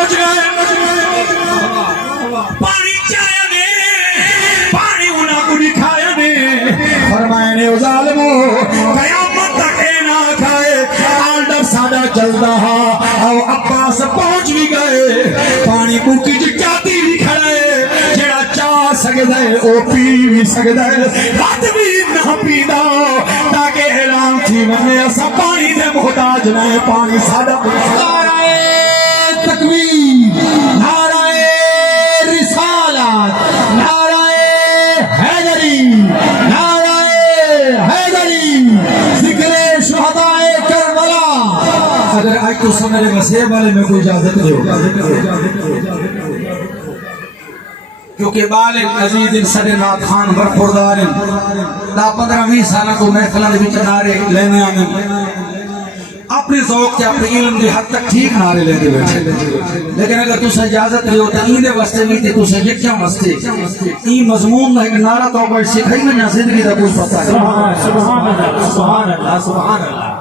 پہنچ گئے پانی چایا نے پانی انہاں کو دکھایا نے فرمایا نے ظالمو قیامت تک نہ کھائے آلڈر سادہ چلتا او عباس پہنچ بھی گئے پانی کو کچھ چاہتی بھی کھڑے جڑا چاہ سکتا ہے او پی بھی سکتا ہے خط بھی نہ پیدا تاکہ اعلان تھی بنے ایسا پانی دے محتاج نہیں پانی سادہ نعرہ تکبیر نعرہ رسالت نعرہ حیدری نعرہ حیدری ذکر شہداء کربلا اگر آج تو سمجھے وسیع والے میں کوئی اجازت دے کیونکہ بالغ عزیز صدر نات خان برخوردار دا 15-20 سالہ کو محفلان بھی نعرے لینے آنے اپنے ذوق سے اپنے علم دی حد تک ٹھیک نعرے لینے بیٹھے لیکن اگر تُسے اجازت رہے ہوتا این دے واسطے نہیں تھے تُسے یہ کیا واسطے این مضمون دا ایک نعرہ تو بڑھ سکھائی میں زندگی دا کوئی پتہ ہے سبحان اللہ سبحان اللہ سبحان اللہ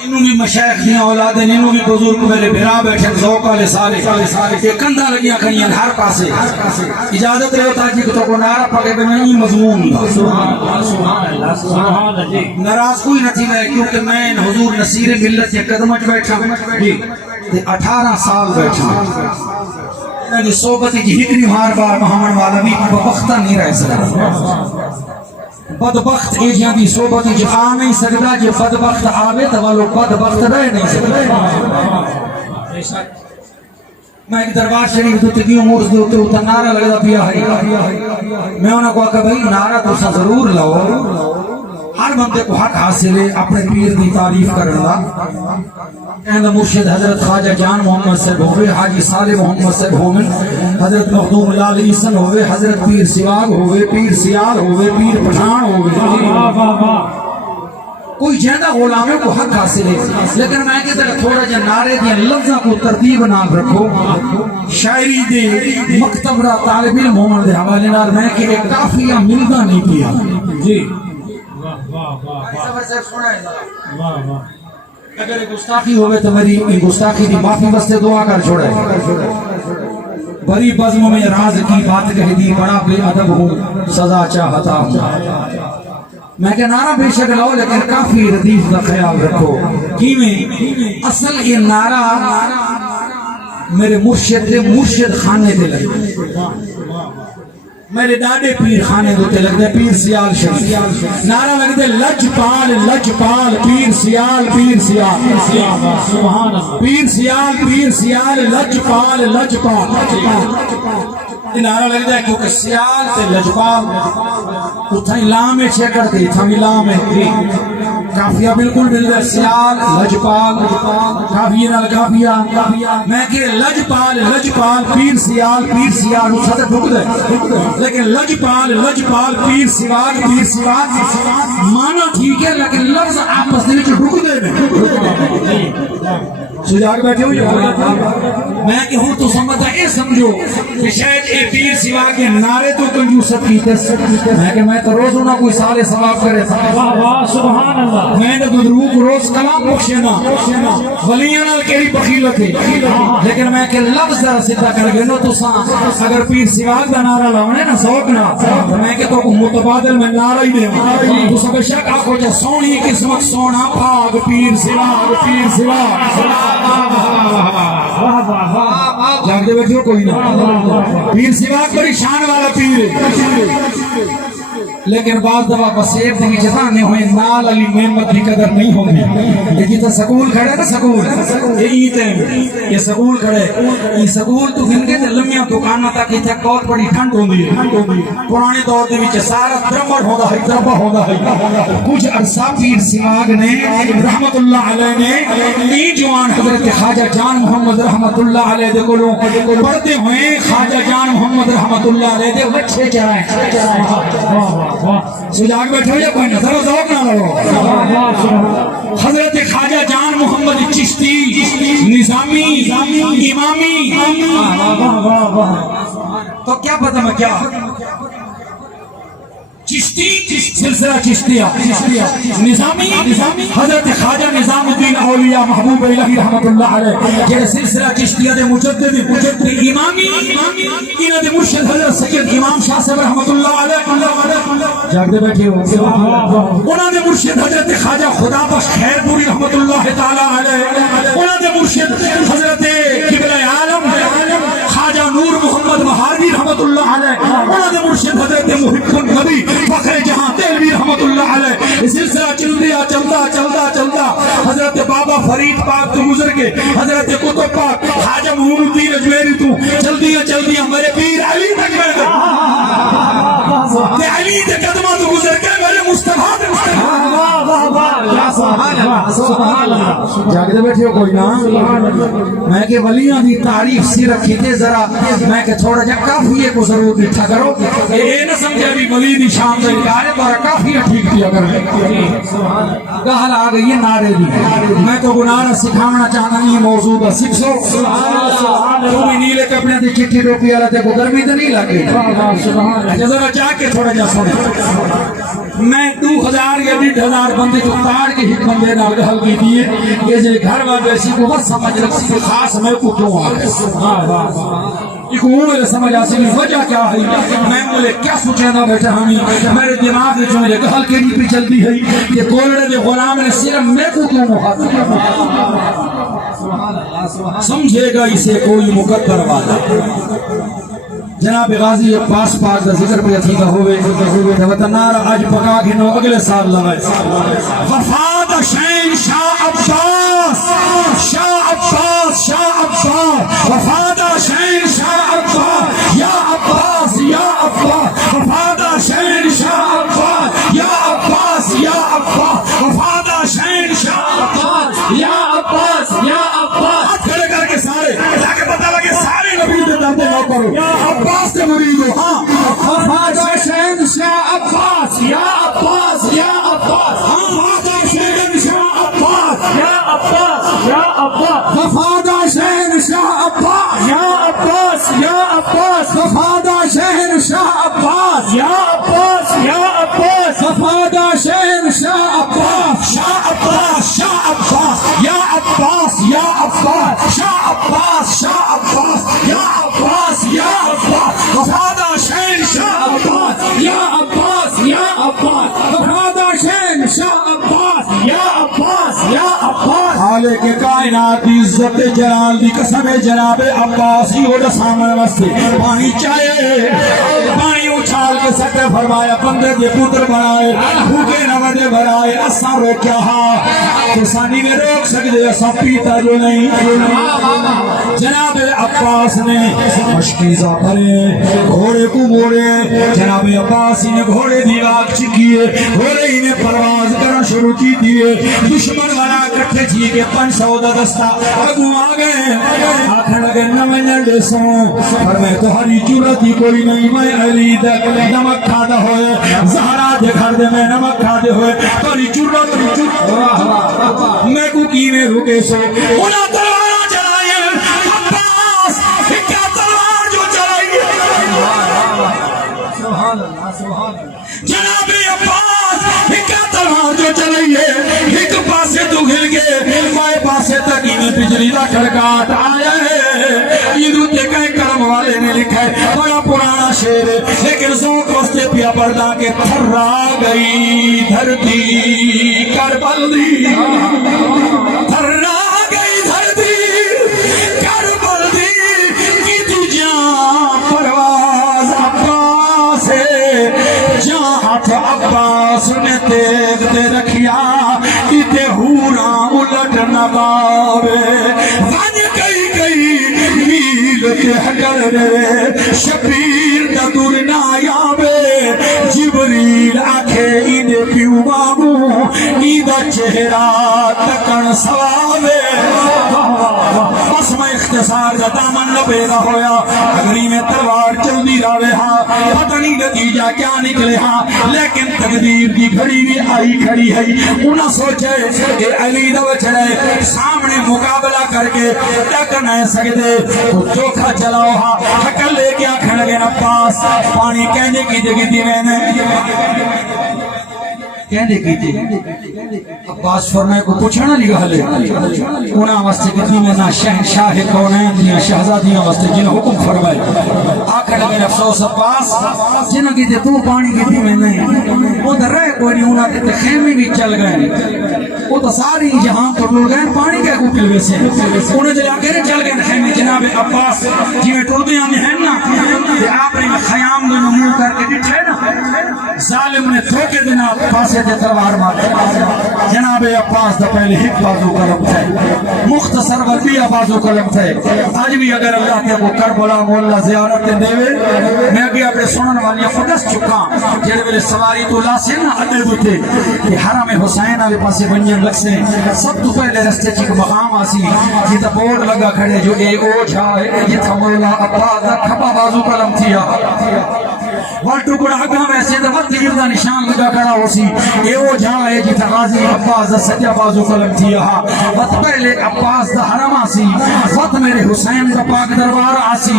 انہوں بھی مشایخ دیا اولادیں انہوں بھی بزرگ میرے بھرا بیٹھے ذوق والے سارے کہ کندھا لگیاں کھڑیاں ہر پاسے اجازت رہے ہوتا جی تو کو نعرہ پکے بنا یہ مضمون سبحان اللہ سبحان اللہ ناراض کوئی نہ تھی میں کیونکہ میں حضور نصیر ملت کے قدمت بیٹھا 18 سال بیٹھا یعنی صحبتی کی ہکری ہار بار محمد والا بھی ببختہ نہیں رہ سکتا بدبخت ایجیاں دی صحبتی جی آ نہیں سکتا جی بدبخت آوے تو والو بدبخت رہ نہیں سکتا میں ایک دربار شریف دوتے کی امور دوتے ہوتا نعرہ لگتا پیا ہے میں انہوں کو کہا بھئی نعرہ تو سا ضرور لاؤ ہر بندے کو حق حاصل ہے اپنے پیر دی تعریف کرنا کہنا مرشد حضرت خواجہ جان محمد صاحب ہوئے حاجی صالح محمد صاحب ہوئے حضرت مخدوم لال عیسن ہوئے حضرت پیر سواگ ہوئے پیر سیال ہوئے پیر پٹھان ہوئے کوئی جہدہ غلاموں کو حق حاصل ہے لیکن میں کہتا ہے تھوڑا جا نعرے دیا لفظہ کو ترتیب نام رکھو شاعری دے مکتب را طالب علم محمد دے حوالے نال میں کہ ایک کافیہ ملدہ نہیں کیا جی اگر گستاخی ہوئے تو میری گستاخی دی معافی واسطے دعا کر چھوڑے بڑی بزم میں راز کی بات کہہ دی بڑا بے ادب ہوں سزا چاہتا ہوں میں کہ نعرہ بے شک لاؤ لیکن کافی ردیف کا خیال رکھو کیویں اصل یہ نعرہ میرے مرشد خانے دے لگے میرے ڈاڈے پیر خانے دوتے لگ دے پیر سیال شریف نعرہ لگ دے لجپال لجپال پیر سیال پیر سیال پیر سیال لجپال لجپال نعرہ لگ دے کیونکہ سیال تے لجپال اتھائی لام ہے چھے کرتے اتھائی لام ہے کافیہ بالکل مل دے سیال لجپال کافیہ نال کافیہ میں کہ لجپال پیر سیال اتھا تے ڈھک دے لیکن لجپال پیر سیواد مانا ٹھیک ہے لیکن لفظ آپس دے ڈھک دے میں سجاگ بیٹھے ہوئی میں کہ ہوں تو سمجھتا ہے سمجھو کہ شاید اے پیر سوا کے نعرے تو کنجوست کیتے میں کہ میں تو روز نہ کوئی سال ثواب کرے سبحان اللہ میں نے درود روز کلام بخشنا ولیاں نال کیڑی بخیلت ہے لیکن میں کہ لفظ ذرا سیدھا کر گئے نو تو اگر پیر سوا دا نعرہ لاونے نا ذوق نہ میں کہ تو متبادل میں نعرہ ہی دے تو سب شک آکھو جے سونی قسمت سونا بھاگ پیر سوا جاگ دے بیٹھو کوئی نہ پیر سوا بڑی شان والا پیر لیکن بعض دفعہ بسیب دیں جتانے ہوئے نال علی محمد کی قدر نہیں ہوگی یہ جیتا سکول کھڑے نا سکول یہ سکول کھڑے یہ سکول تو گن کے لمیاں دکانہ تک یہ تک بہت بڑی ٹھنڈ ہوندی ہے پرانے دور دے وچ سارا دربار ہوتا ہے کچھ عرصہ پیر سواگ نے رحمت اللہ علیہ نے ای جوان حضرت خواجہ جان محمد رحمت اللہ علیہ دے کولوں پڑھتے ہوئے خواجہ جان محمد رحمت اللہ علیہ دے بچے چرائیں سجاگ بیٹھو یا کوئی نظر و ذوق نہ لو حضرت خواجہ جان محمد چشتی نظامی امامی تو کیا پتہ میں کیا چشتی سلسلہ چشتیہ نظامی حضرت خواجہ نظام الدین اولیاء محبوب الہی رحمت اللہ علیہ یہ سلسلہ چشتیہ دے مجدد امامی انہ دے مرشد حضرت سید امام شاہ صاحب رحمت اللہ علیہ جاگ دے بیٹھے ہو انہ دے مرشد حضرت خواجہ خدا بخش خیر پوری رحمت اللہ تعالی علیہ انہ دے مرشد حضرت قبلہ عالم خواجہ نور محمد مہاروی رحمت اللہ علیہ انہ دے مرشد حضرت محب النبی فخر جہاں دہلوی رحمت اللہ علیہ سلسلہ چلتا حضرت بابا فرید پاک تو گزر کے حضرت قطب پاک خواجہ محمود الدین اجمیری تو چلدیاں میرے پیر علی تک میں تے علی تے قدمہ تو گزر کے میرے مصطفیٰ جاگتے بیٹھے ہو کوئی نا میں کہ ولیاں دی تعریف سی رکھی تے ذرا میں کہ تھوڑا جا کافیے کو ضرور دٹھا کرو اے نہ سمجھے بھی ولی دی شام سے انکار ہے تو کافیہ ٹھیک کیا کر گہل آ گئی ہے نعرے دی میں تو گناہ سکھانا چاہنا نہیں موضوع دا سکھ سو تو بھی نیلے کپڑے دی چٹھی ٹوپی والا تے کو گرمی تے نہیں لگے ذرا جا کے تھوڑا جا سن میں 2000 یا 1500 بندے جو تار کے ہی بندے نال گل کی دیے کہ جے گھر والے اسی کو بس سمجھ رکھ سی خاص میں کو کیوں آ گیا ایک وہ سمجھ آ سی وجہ کیا ہے میں بولے کیا سوچے نہ بیٹھا ہمیں میرے دماغ میں جو میرے گل کے نہیں پہ چلتی ہے کہ کولڑے دے غلام نے صرف میں کو کیوں مخاطب سمجھے گا اسے کوئی مقدر والا جناب غازی عباس پاک دا ذکر پہ اتھیدہ ہوئے وطنار آج پکا کے نو اگلے سال لگائے وفاد شین شاہ عباس وفاد شین شاہ عباس یا عباس وفاد شین شاہ عباس یا عباس وفاد شین شاہ عباس یا عباس کھڑے کر کے سارے تاکہ پتہ لگے سارے نبی دے داتے نہ کرو عباس سے مرید ہو ہاں وفاد شین شاہ عباس یا عباس وفاد شین شاہ عباس یا عباس وفاد شین شاہ عباس یا عباس وفاد شین شاہ عباس یا عباس وفاد شین شاہ عباس شاہ عباس یا عباس شاہ عباس یا عباس وفاد شین شاہ عباس یا عباس وفاد شین شاہ عباس یا عباس حالے کے کائنات دی عزت جلال دی قسم جناب عباس ہی ہوڑا سامنے واسطے پانی چاہے پانی اچھال کے سکتے فرمایا بندے دے پتر بنائے بھوکے نوڑے بنائے اساں روکیا ہاں کسانی میں روک سکتے اساں پیتا جو نہیں جناب عباس نے مشکیزہ پھلے گھوڑے کو موڑے جناب عباس نے گھوڑے دی واق چکیے گھوڑے ہی نے پرواز کرنا شروع کی دیئے دشمن والا کٹھے چی کے 500 دا دستا اگو آگئے آکھن لگے نمینر دے سو پر میں تو ہری جورتی کوئی نہیں میں علی دے نمک کھا دا ہوئے زہرہ دے گھر دے میں نمک کھا دے ہوئے تو ہری جورت میں کو کینے رکے سو انہا تلوارا چلائے عباس کیا تلوار جو چلائے جناب عباس کیا تلوار جو چلائے ایک پاسے تو گھل گئے مائے پاسے تک انہیں بجلی دا کھڑکات آیا ہے یہ دوتے کئی کرم والے نے لکھا ہے بڑا پرانا شعر ہے لیکن زوک وستے پیا پردہ کے تھرا گئی دھرتی کربل دی تھرا گئی دھرتی کربل دی کی تو جان پرواز عباس ہے جہاں ہاتھ عباس نے تیغ دے رکھیا کتے ہورا الٹ نباوے ون کئی میل کے ہگر رے شبیر ندور نایابے جبریل آکھے ایدے پیو بابو ایدہ چہرہ تکن سوابے بس میں اختصار دا دامن لبے گا ہویا اگری میں تلوار چل دی راوے ہاں پتہ نہیں نتیجہ کیا نکلے ہاں لیکن تقدیر کی گھڑی بھی آئی کھڑی ہے انہاں سوچے کہ علی دا بچڑے سامنے مقابلہ کر کے ٹک نہیں سکتے تو چوکھا چلاؤ ہاں بوتل لے کے آکھنے لگے عباس پانی کہنے کی جگہ میں نے کہنے کی تھی عباس فرمائے کو پوچھنا لگا حلے انہاں واسطے کتنی میں نہ شہنشاہ کونین دیا شہزادیاں واسطے جنہاں حکم فرمائے آکھنے لگے افسوس عباس جنہاں کی تو پانی کتنی میں نہیں وہ در رہے کوئی نہیں انہاں تے خیمے بھی چل گئے وہ تو ساری جہاں پر لوگ گئے پانی کے کو پلوے سے انہیں جلے آکے چل گئے خیمے جناب عباس جیویں ٹردیاں میں ہیں نا تے آپ نے خیام میں منہ کر کے ڈٹھے نا ظالم نے دھوکے دینا پاسے دے تلوار مارے جناب عباس دا پہلے ہک بازو قلم تھے مختصر وزیہ بازو قلم تھے آج بھی اگر اللہ کے کو کربلا مولا زیارت دے میں اگے اپنے سنن والی خودس چکا جڑے ویلے سواری تو لاسے نا اڈے دوتے کہ حرم حسین والے پاسے بنیاں لگ سے سب تو پہلے رستے چ مقام آسی جتا بورڈ لگا کھڑے جو اے او جھا ہے جتا مولا عباس دا کھپا بازو قلم تھیا والٹو کو آگا ویسے تو وقت گردہ نشان لگا کھڑا ہو سی اے وہ جہاں ہے جیتا غازی عباس دا سجا بازو قلم تھیا وقت پہلے عباس دا حرم آسی وقت میرے حسین دا پاک دربار آسی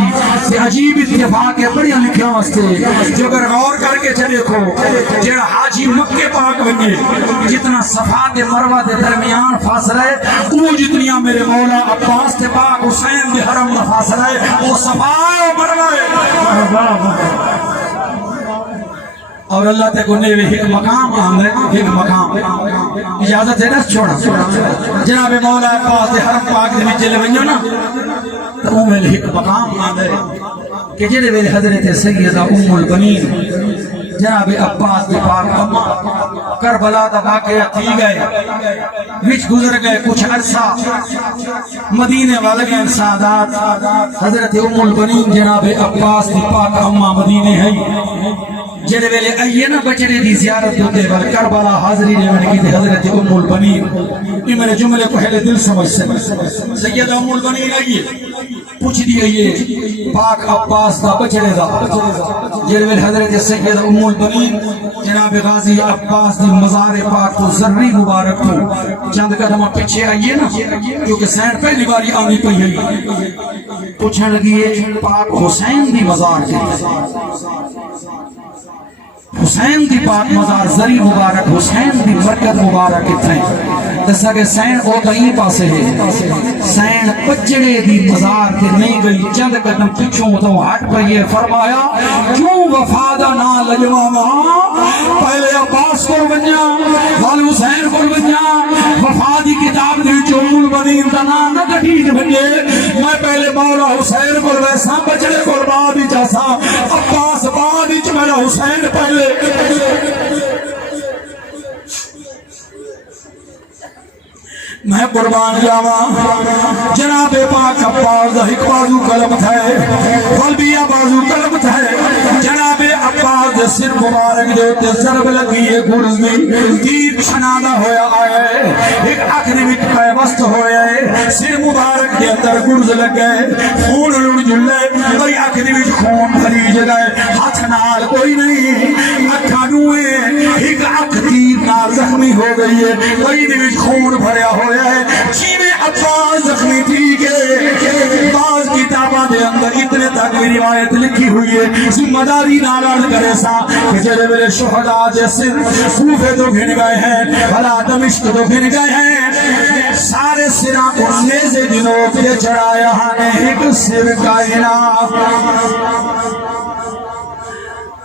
تے عجیب اتفاق ہے بڑی لکھیاں واسطے جو اگر غور کر کے چلے کھو جیڑا حاجی مکہ پاک بنگے جتنا صفا دے مروہ دے درمیان فاصلہ ہے وہ جتنیاں میرے مولا عباس تے پاک حسین دے حرم دا فاصلہ ہے وہ صفا و مروہ ہے اور اللہ تے کو نیوے ایک مقام آمدے ایک مقام اجازت ہے نا چھوڑا جناب مولا عباس دے حرم پاک دے وچ لے ونجو نا تو وہ میں ایک مقام آمدے کہ جڑے ویلے حضرت سیدہ ام البنین جناب عباس دے پاک اما کربلا دا واقعہ تھی گئے وچ گزر گئے کچھ عرصہ مدینے والے گئے سادات حضرت ام البنین جناب عباس دے پاک اما مدینے ہے جڑے ویلے آئیے نا بچڑے دی زیارت ہوتے بل کربلا حاضری نے میں کی حضرت ام البنین یہ میرے جملے کو پہلے دل سمجھ سکے سیدہ ام البنین آئیے پوچھ دی آئیے پاک عباس دا بچڑے دا جڑے ویلے حضرت سیدہ ام البنین جناب غازی عباس دی مزار پاک تو ذری مبارک تو چند قدم پیچھے آئیے نا کیونکہ سین پہلی باری آنی پئی ہے پوچھنے لگیے پاک حسین دی مزار کے حسین دی پاک مزار ذری مبارک حسین دی مرکز مبارک اتنے جیسا کہ سین او کہیں پاسے ہے سین پچڑے دی مزار کے نہیں گئی چند قدم پچھوں تو ہٹ پئیے فرمایا کیوں وفادہ نہ لجواما پہلے عباس کو بنیا وال حسین کو بنیا وفادی کتاب دی جو ام البنین دا نام نہ کٹیج بنیے میں پہلے مولا حسین کو ویسا بچڑے کو بعد ہی جیسا عباس بعد ہی میرا حسین پہلے میں قربان جاواں جناب پاک عباس دا ایک بازو قلم تھے قلبیہ بازو قلم تھے جناب عباس دے سر مبارک دے تے ضرب لگی ہے گرز میں تیر شنادہ ہویا آئے ایک آخری وچ پیوست ہویا ہے سر مبارک دے اندر گرز لگ گئے خون لڑ جلے کوئی آخری وچ خون بھری جگہ ہاتھ نال کوئی نہیں اکھاں نوئے ایک اکھ تیر نال زخمی ہو گئی ہے کوئی وچ خون بھریا ہویا ہے جیویں عباس زخمی ٹھیک ہے بعض کتاباں دے اندر اتنے تک بھی روایت لکھی ہوئی ہے ذمہ داری نالان کرے سا کہ جڑے میرے شہداء جیسے کوفے تو گھن گئے ہیں بھلا دمشق تو گھن گئے ہیں سارے سراں کو نیزے دنوں پہ چڑھایا نے ایک سر کائنات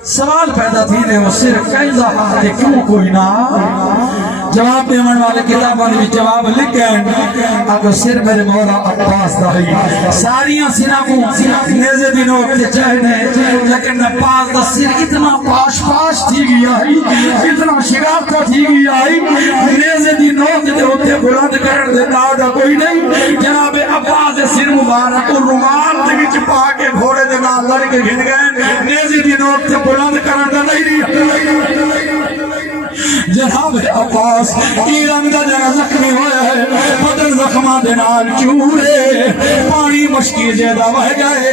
سوال پیدا تھی نے وہ سر کائزہ آتے کیوں کوئی نہ جواب دیمن والے کتابوں نے جواب لکھ گئے اگر سر میرے مولا عباس دا ہی ساریاں سرہ کو نیزے دنوں کے چہنے لیکن عباس دا سر اتنا پاش پاش تھی گیا ہی اتنا شگافتہ تھی گیا ہی نیزے دنوں کے ہوتے بلند کر دیتا دا کوئی نہیں جناب عباس سر مبارک اور رومال دے وچ پا کے گھوڑے دے نال لڑ کے گھن گئے نیزے دنوں کے بلند کرن دا نہیں جناب عباس ایران دا جگہ زخمی ہویا ہے بدن زخمہ دنال چورے پانی مشکی زیادہ بہ گئے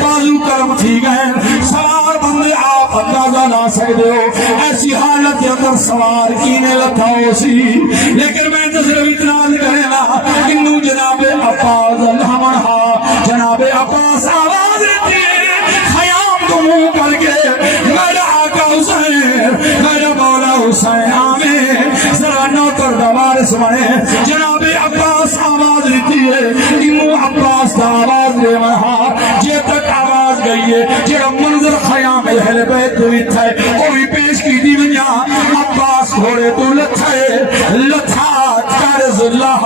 بازو کرم تھی گئے سوار بندے آپ اندازہ نہ سکتے ہو ایسی حالت کے اندر سوار کینے لکھا ہو سی لیکن میں تصرف اتناز کرے نا انہوں جناب عباس اللہ منہا جناب عباس آواز رہتی ہے کو منہ کر کے میرا آقا حسین میرا مولا حسین آمین ذرا نوکر دوار سمائے جناب عباس آواز دیتی ہے امو عباس دا آواز لے وہاں جے تک آواز گئی ہے جڑا منظر خیام اہل بیت ہوئی تھا وہ بھی پیش کی دی ونیا عباس گھوڑے تو لتھا کرز اللہ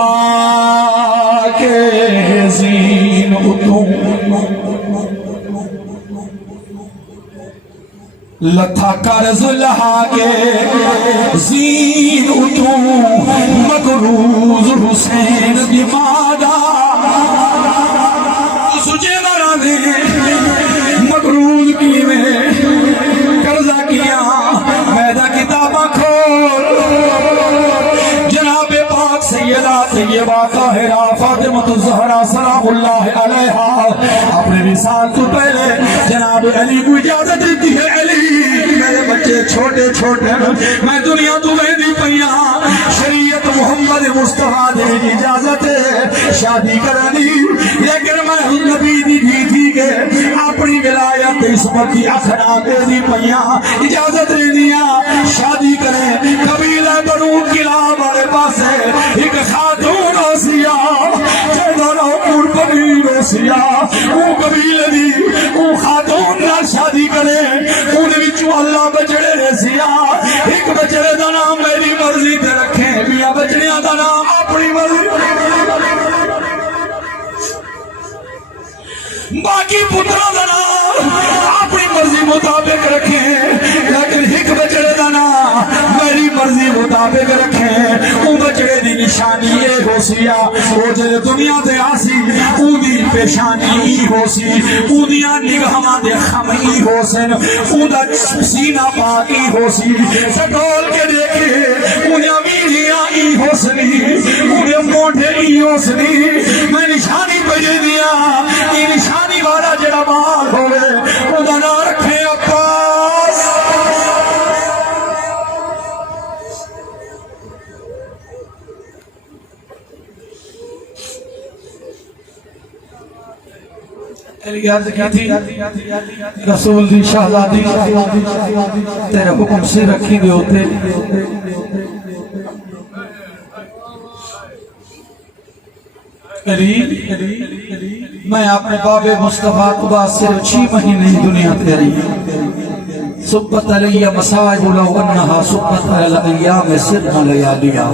کے زین اتوں لتھا کرز اللہ کے زین اتوں مقروض حسین دی مادا سجے مرا دے مقروض کی میں قرضہ کیا میدہ کتابہ کھول جناب پاک سیدہ طیبہ طاہرہ فاطمۃ الزہرا سلام اللہ علیہا اپنے وصال تو پہلے جناب علی کو اجازت دیتی ہے علی میرے بچے چھوٹے چھوٹے میں دنیا تو ویدی پہیا شریعت محمد مصطفیٰ دے اجازت ہے شادی کرنی لیکن میں نبی دی تھی کہ اپنی ولایت عصمت کی اخنا دے دی پہیا اجازت دے دیا شادی کریں قبیلہ بنو کلاب والے پاس ہے ایک خاتون اوسیا چیدر اوپر قبیل اوسیا او قبیل دی او خاتون نہ شادی کریں ان وچوں اللہ بچڑے رسیا ایک بچڑے دا نام میری مرضی تے رکھیں بیا بچڑیاں دا نام اپنی مرضی باقی پتروں دا نام اپنی مرضی مطابق رکھیں لیکن ایک بچڑے دا نام میری مرضی مطابق رکھیں او بچڑے دی نشانی یہ ہو سیا او جلے دنیا دے آسی او دی پیشانی ای ہو سی او دیا نگہاں دے خم ای ہو سن او دا سینہ پاک ای ہو سی سٹول کے دیکھے او دیا میریاں ای ہو سنی او دیا موٹے ای ہو سنی میں نشانی بجے دیا ای نشانی والا جڑا مال ہوئے او دا نہ رکھے عباس علی عرض کی تھی رسول دی شہزادی تیرے حکم سے رکھی دے ہوتے میں اپنے باب مصطفیٰ تو بعد صرف 6 مہینے دنیا تیری سبت علی مساج لو انہا سبت علی ایام سر لیالیا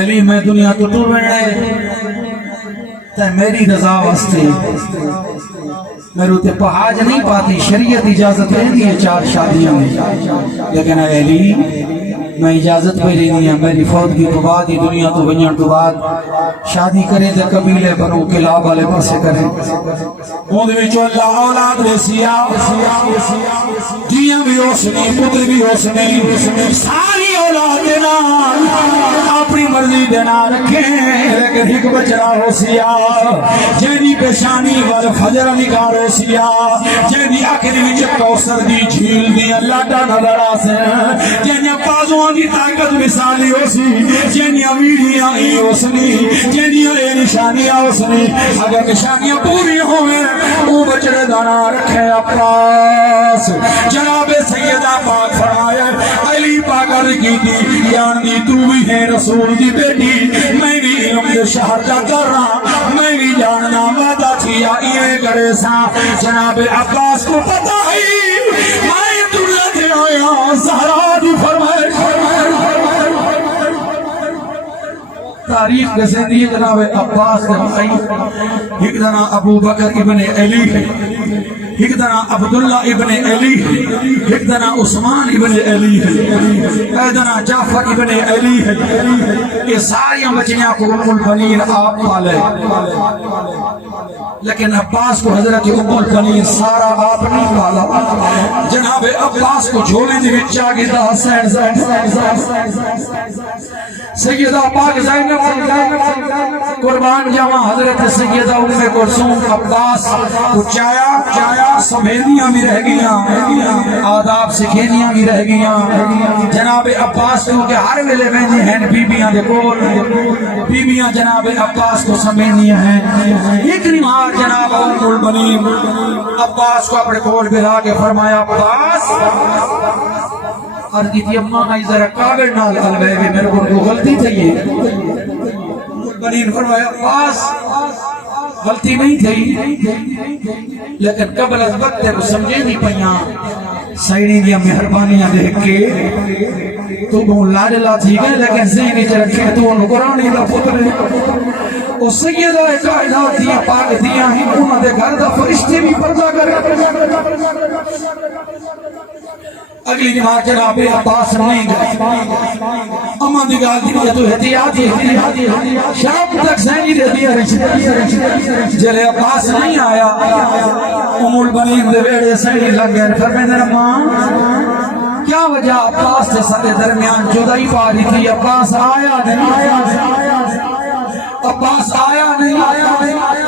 علی میں دنیا تو ٹور بننے تے میری رضا واسطے میرے تے پہاج نہیں پاتی شریعت اجازت ہے دیئے 4 شادیاں میں لیکن اے علی میں اجازت پہ رہی ہوں میری فوت کی تو بعد ہی دنیا تو بنیاں تو بعد شادی کریں تے قبیلے بنو کلاب والے پاسے کریں اون وچ اللہ اولاد رسیا دیاں بھی ہوسنی پتر بھی ہوسنی ساری اولاد دینا اپنی مرضی دینا رکھیں لیکن ایک بچڑا ہوسیا جینی پیشانی وال فجر نگار ہوسیا جینی آخری وچ کوثر دی جھیل دی اللہ دا نظر آسے جینی بازوں دی طاقت مثالی ہو سی جنیاں ویڑیاں ہی ہو سنی جنیاں اے نشانیاں ہو سنی اگر نشانیاں پوری ہوئے او بچڑے دانا رکھے عباس جناب سیدہ پاک فرمایا علی پاکر کی دی یان دی تو بھی ہے رسول دی بیٹی میں بھی علم دے شہر جا کر رہا میں بھی جاننا وعدہ تھیا یہ کرے سا جناب عباس کو پتہ ہی میں دلہ دے آیا زہرا دی فرمائے تاریخ کے زندگی جناب عباس نے ایک دنا ابو بکر ابن علی ہے ایک دنا عبداللہ ابن علی ہے ایک دنا عثمان ابن علی ہے ایک دنا جعفر ابن علی ہے یہ ساری بچیاں کو ام البنین آپ پالے لیکن عباس کو حضرت ام البنین سارا آپ نہیں پالا جناب عباس کو جھولی دی وچ آگے دا حسین سیدہ پاک زینب قربان جاواں حضرت سیدہ ام کلثوم عباس کو چایا سمیدیاں بھی رہ گیاں آداب سکھینیاں بھی رہ گیاں جناب عباس کو کہ ہر ویلے ویندی ہیں بیبیاں دے کول بیبیاں جناب عباس کو سمیدیاں ہیں ایک نمار جناب ام البنین عباس کو اپنے کول بلا کے فرمایا عباس عرض کی تھی اماں آئی ذرا کاغذ نال الوے میرے کو غلطی تھی البنین فرمایا عباس غلطی نہیں تھی لیکن قبل از وقت کو سمجھے نہیں پئیاں سائنی دیا مہربانیاں دیکھ کے تو بہت لاڈلا تھی گئے لیکن ذہنی چ رکھے تو انہوں قرآنی دا پتر ہے وہ سیدہ کائنات دیا پاک دیا ہیں انہوں نے گھر دا فرشتے بھی پردہ کرے اگلی نماز جناب عباس نہیں گئے اما دی گال دی تو احتیاط شام تک سینی دے دیا جلے عباس نہیں آیا ام البنین دے ویڑے سینی لگ گئے فرمیدے ماں کیا وجہ عباس سے سارے درمیان جدائی پاری تھی عباس آیا نہیں عباس آیا نہیں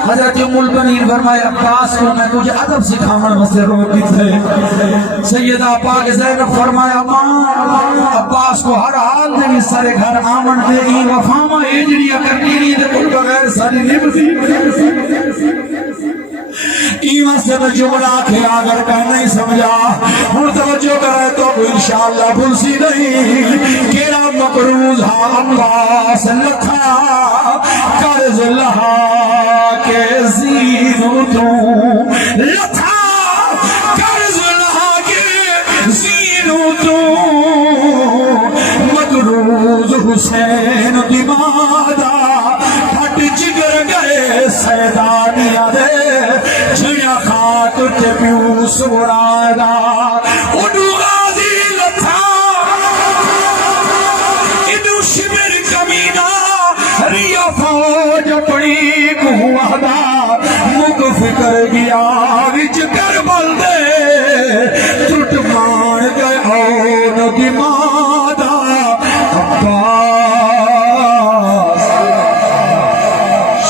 حضرت ام البنین فرمایا عباس کو میں تجھے ادب سکھاون واسطے روکی تھے سیدہ پاک زینب فرمایا ماں عباس کو ہر حال میں سارے گھر آمن دے گی وفاما ایجڑیاں کرنی نہیں دے کل بغیر ساری نبزی ایمان سے میں جملہ کھلا کر کہ نہیں سمجھا ہوں توجہ کرے تو انشاءاللہ بھلسی نہیں کیڑا مقروض ہاں عباس لکھا قرض لہا کے زینو تو لکھا قرض لہا کے زینو تو مقروض حسین دمادا پھٹ جگر گئے سیدانیہ دے چھڑیا خاطر کے پیوس برادا اڈو غازی لتھا ادو شمر کمینہ ریا فوج پڑی گہوہدا مگ فکر گیا وچ کربل دے ٹوٹ مان گئے اون کی مادا عباس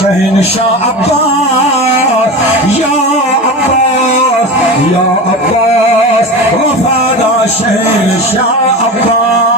شہنشاہ عباس یا عباس وفادہ شہنشاہ عباس